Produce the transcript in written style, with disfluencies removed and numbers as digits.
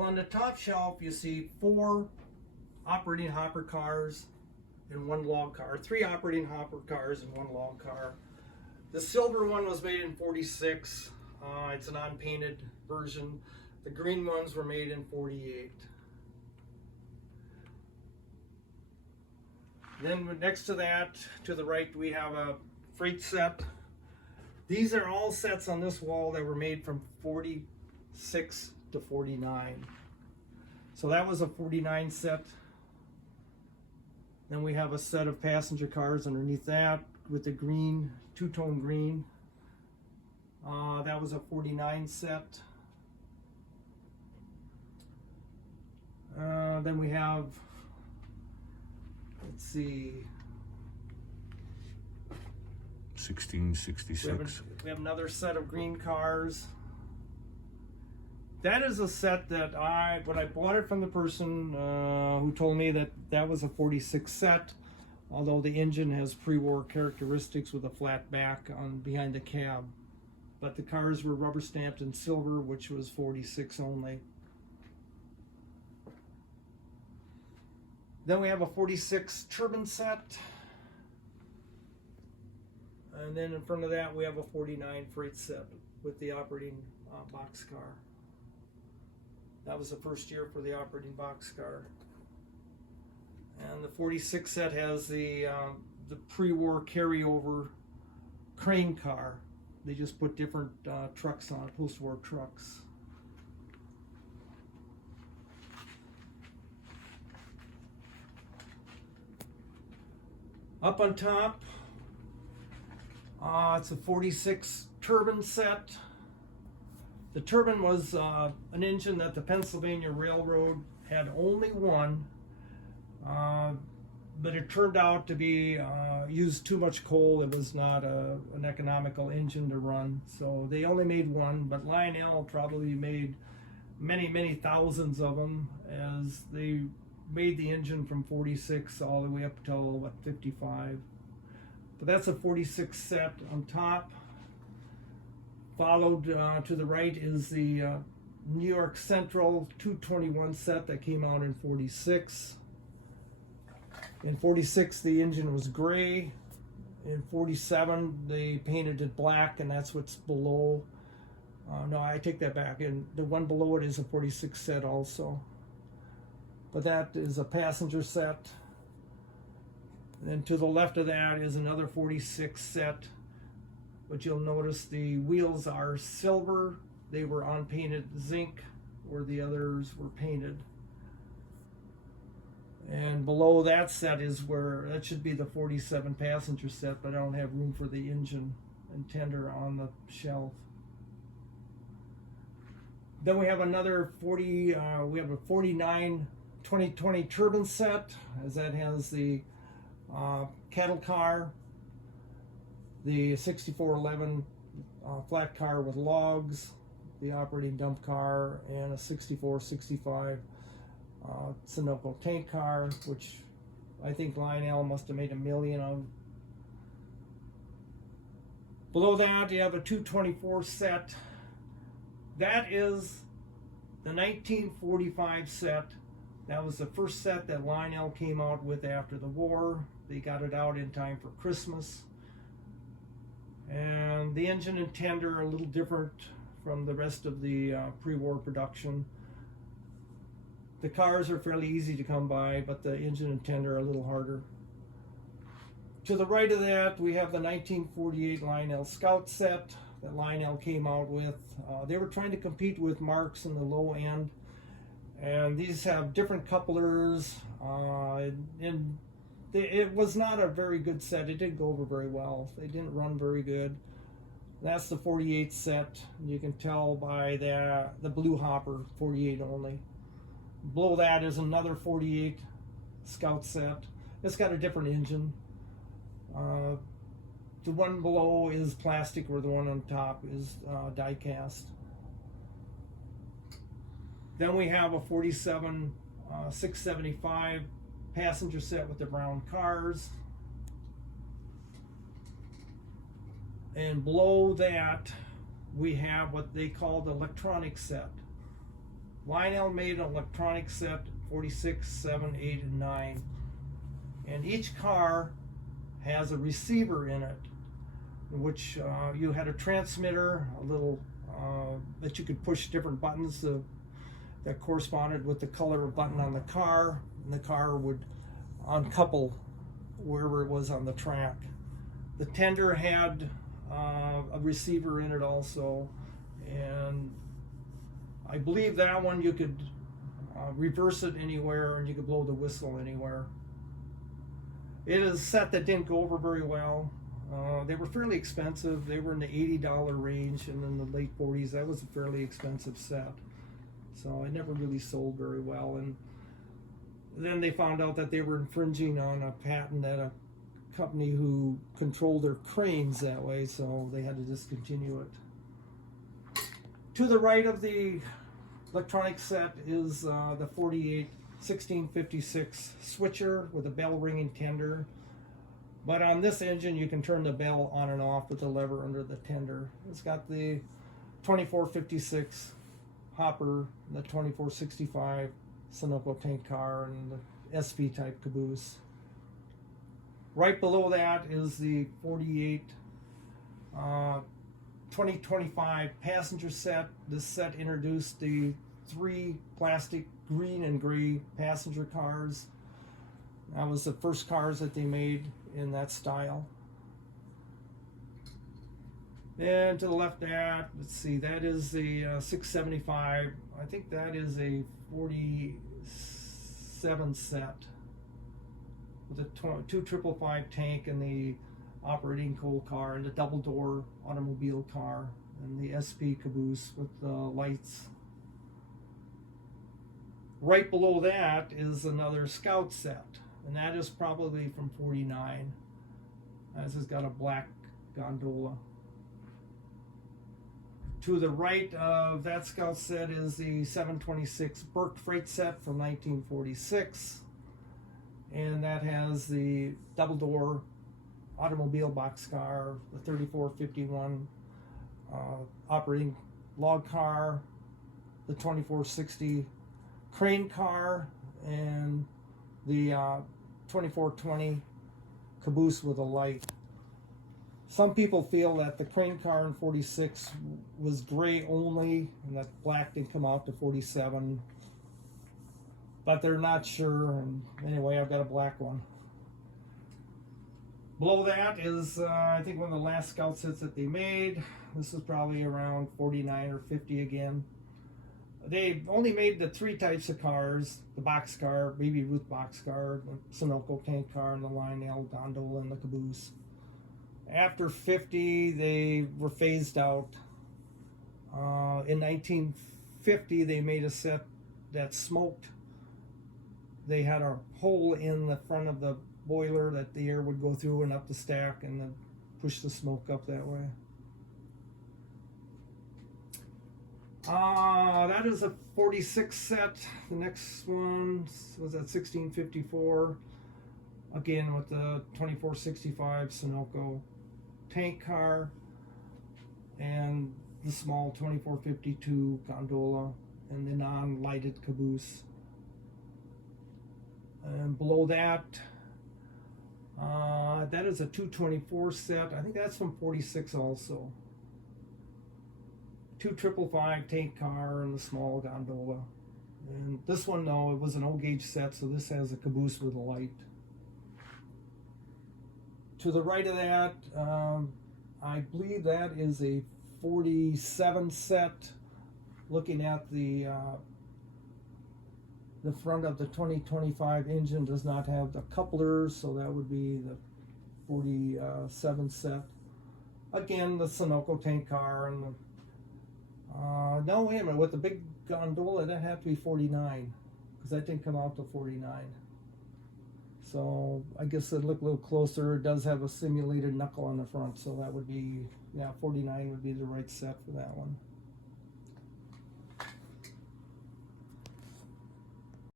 Well, on the top shelf, you see 4 operating hopper cars and 1 log car, 3 operating hopper cars and 1 log car. The silver one was made in 46. It's an unpainted version. The green ones were made in 48. Then next to that, to the right, we have a freight set. These are all sets on this wall that were made from 46 to 49. So that was a 49 set. Then we have a set of passenger cars underneath that with the green, two-tone green. That was a 49 set. Then we have, let's see, 1666. we have another set of green cars. That is a set that when I bought it from the person who told me that that was a 46 set, although the engine has pre-war characteristics with a flat back on behind the cab. But the cars were rubber stamped in silver, which was 46 only. Then we have a 46 turbine set. And then in front of that, we have a 49 freight set with the operating boxcar. That was the first year for the operating boxcar. And the 46 set has the pre-war carryover crane car. They just put different trucks on it, post-war trucks. Up on top, it's a 46 turbine set. The turbine was an engine that the Pennsylvania Railroad had only one, but it turned out to be used too much coal. It was not an economical engine to run, so they only made one, but Lionel probably made many thousands of them, as they made the engine from 46 all the way up till what, 55. But that's a 46 set on top. Followed to the right is the New York Central 221 set that came out in 46. In 46, the engine was gray. In 47, they painted it black, and that's what's below. No, I take that back. And the one below it is a 46 set also. But that is a passenger set. And then to the left of that is another 46 set. But you'll notice the wheels are silver. They were unpainted zinc, where the others were painted. And below that set is where, that should be the 47 passenger set, but I don't have room for the engine and tender on the shelf. Then we have another we have a 49 2020 turbine set, as that has the cattle car, the 6411 flat car with logs, the operating dump car, and a 6465 Sunoco tank car, which I think Lionel must have made 1 million of. Below that, you have a 224 set. That is the 1945 set. That was the first set that Lionel came out with after the war. They got it out in time for Christmas. And the engine and tender are a little different from the rest of the pre-war production. The cars are fairly easy to come by, but the engine and tender are a little harder. To the right of that, we have the 1948 Lionel Scout set that Lionel came out with. They were trying to compete with Marks in the low end. And these have different couplers, and it was not a very good set. It didn't go over very well. They didn't run very good. That's the 48 set. You can tell by the blue hopper, 48 only. Below that is another 48 Scout set. It's got a different engine. The one below is plastic, where the one on top is die cast. Then we have a 47 675 passenger set with the brown cars. And below that, we have what they call the electronic set. Lionel made an electronic set 46, 7, 8, and 9. And each car has a receiver in it, which you had a transmitter, a little that you could push different buttons that corresponded with the color of button on the car, and the car would uncouple wherever it was on the track. The tender had a receiver in it also, and I believe that one you could reverse it anywhere, and you could blow the whistle anywhere. It is a set that didn't go over very well. They were fairly expensive. They were in the $80 range, and in the late 40s, that was a fairly expensive set. So it never really sold very well. And then they found out that they were infringing on a patent at a company who controlled their cranes that way, so they had to discontinue it. To the right of the electronic set is the 48 1656 switcher with a bell ringing tender. But on this engine, you can turn the bell on and off with the lever under the tender. It's got the 2456 hopper, the 2465 Sunoco tank car, and the SP type caboose. Right below that is the 48 2025 passenger set. This set introduced the 3 plastic green and gray passenger cars. That was the first cars that they made in that style. And to the left of that, let's see, that is the 675. I think that is a 47 set with a 2555 tank and the operating coal car and the double door automobile car and the SP caboose with the lights. Right below that is another Scout set, and that is probably from 49. This has got a black gondola. To the right of that Scout set is the 726 Burke freight set from 1946, and that has the double door automobile boxcar, the 3451 operating log car, the 2460 crane car, and the 2420 caboose with a light. Some people feel that the crane car in 46 was gray only, and that black didn't come out to 47, but they're not sure. And anyway, I've got a black one. Below that is, I think, one of the last Scout sets that they made. This is probably around 49 or 50 again. They only made the 3 types of cars: the boxcar, Baby Ruth boxcar, the Sunoco tank car, and the Lionel gondola and the caboose. After 50, they were phased out. In 1950, they made a set that smoked. They had a hole in the front of the boiler that the air would go through and up the stack and then push the smoke up that way. That is a 46 set. The next one was at 1654. Again with the 2465 Sunoco tank car and the small 2452 gondola and the non-lighted caboose. And below that, that is a 224 set. I think that's from 46 also. 2555 tank car and the small gondola. And this one, though, it was an O-gauge set, so this has a caboose with a light. To the right of that, I believe that is a 47 set. Looking at the front of the 2025 engine does not have the couplers, so that would be the 47 set. Again, the Sunoco tank car and the no, wait a minute, with the big gondola, that had to be 49, because that didn't come out to 49. So I guess it look a little closer. It does have a simulated knuckle on the front, so that would be, yeah, 49 would be the right set for that one.